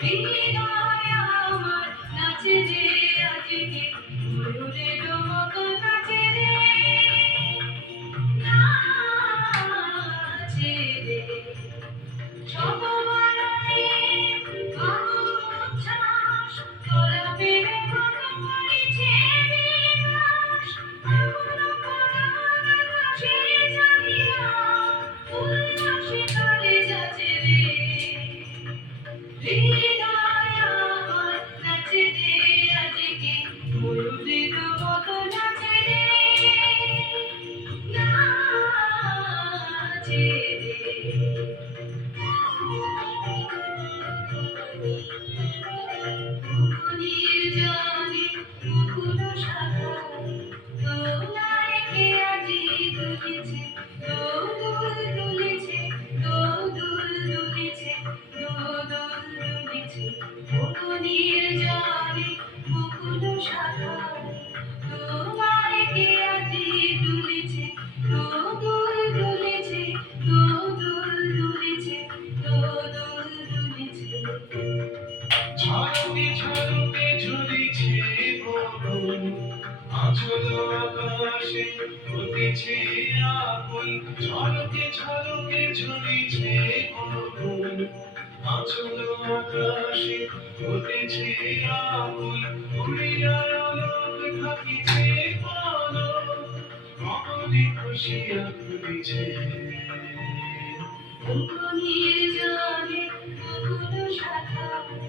হৃদয় আমার নাচে রে আজকে, ময়ূরের মতো নাচে রে, নাচে রে। শত বরণে মনোচ্ছ্বাস, গোলাপের মতো পড়েছে বিকাশ। আগুন পরাণ আকাশে জাগিয়া, উল্লাসে তালে যাচে রে। হৃদয় আমার নাচে রে আজকে, ময়ূরের মতো নাচে রে, নাচে রে। মুকুনির জলে মুকুল শাখায়, দোলায় কে আজি দুলেছে, দোদুল দুলেছে, দোদুল দুলেছে, দোদুল দুলেছে। মুকুনির জলে মুকুল শাখায়, দোলায় কে আজি দুলেছে, দোদুল দুলেছে, দোদুল দুলেছে, দোদুল দুলেছে। ঝলকে ঝলকে ঝুলিছে বরণ, আঁচল আকাশে হতেছে আকুল। ঝলকে ঝলকে ঝুলিছে বরণ, আঁচল আকাশে হতেছে আকুল। উড়িয়া আলোক ঢাকিছে পলক, কমলে খুশিয়া খুলিছে। মুকুনির জলে মুকুল শাখায়,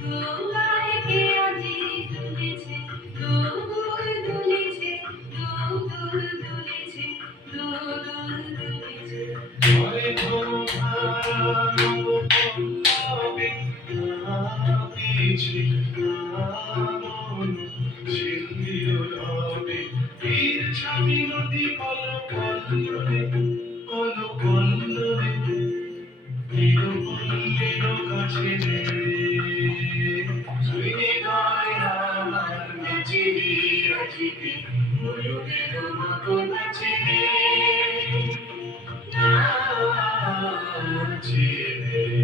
দোলায় কে আজি দুলেছে, দোদুল দুলেছে, দোদুল দুলেছে, দোদুল দুলেছে। ঘরে ধারা নব পল্লবে, নাচিছে মন শিল্পীর রবে। বীর ছাবি নদী কল কল্লোলে, কল কল্লোলে, বীরপল্লীর কাছে রে। হৃদয় আমার নাচে রে আজকে, ময়ূরের মতো নাচে রে, নাচে রে।